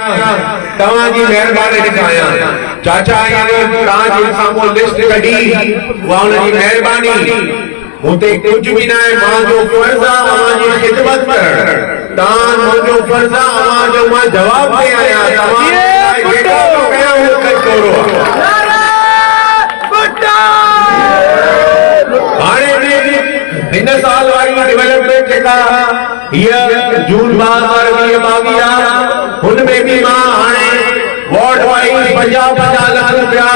तव्हांजी महिरबानी ॾिखाया चाचा ये तव्हांजे साम्हूं लिस्ट कढी उहा उनजी महिरबानी मूंते कुझु बि न आहे मुंहिंजो फर्ज़ आहे तव्हांजी ख़िदमत करणु तव्हां मुंहिंजो फर्ज़ आहे तव्हांजो मां जवाब ॾे आहियां तव्हां जेका बि कयां उहो कजो करो हाणे हिन साल वारी डेवलपमेंट जेका हीअ जून 2022 हुनमें भी मां हाणे वार्ड वाइज 50 लाख रुपया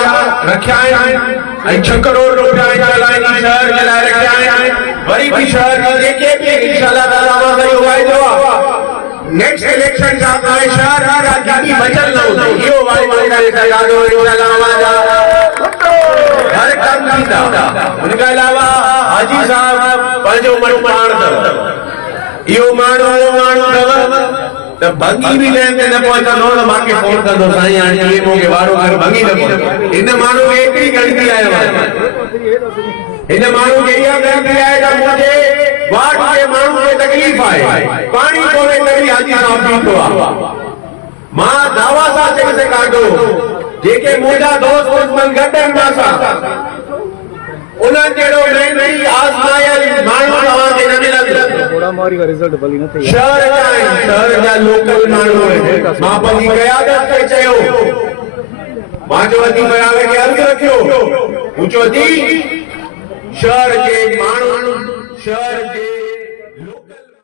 रखिया आहिनि ऐं 6 करोड़ रुपया लाइनी शहर जे लाइ रखिया आहिनि वरी भी शहर जी जेके बि इंशाअल्लाह ताला मां कयो वाइदो आहे नेक्स्ट इलेक्शन जा हाणे शहर जी राजनीति बचल न हूंदी इहो वाइदो करे ॾाढो इंशाअल्लाह हर कम थींदा उनके अलावा हाजी साहब पंहिंजो मन पाण अथव इहो माण्हू अथव त भंगी भी लेन ते न पहुचंदो त मांखे फोन कंदो साईं हाणे ये मूंखे वारो कर भंगी न पहुचंदो हिन माण्हू खे एतिरी गणती आहे हिन माण्हू खे इहा गणती आहे त मुंहिंजे वार्ड जे माण्हू खे तकलीफ़ आहे पाणी कोन्हे तॾहिं हाजी साहब बीठो आहे मां दावा सां चई सघां थो जेके मुंहिंजा दोस्त दुश्मन गॾु आहिनि मां उन्हनि जहिड़ो नई आज़मायल माण्हू तव्हांखे न मिलंदो शहर जा लोकल माण्हू आहिनि मां पंहिंजी क़यादत खे चयो मां जो वधी बराबर खे अर्ज़ु रखियो पूछो थी शहर जे माण्हुनि शहर जे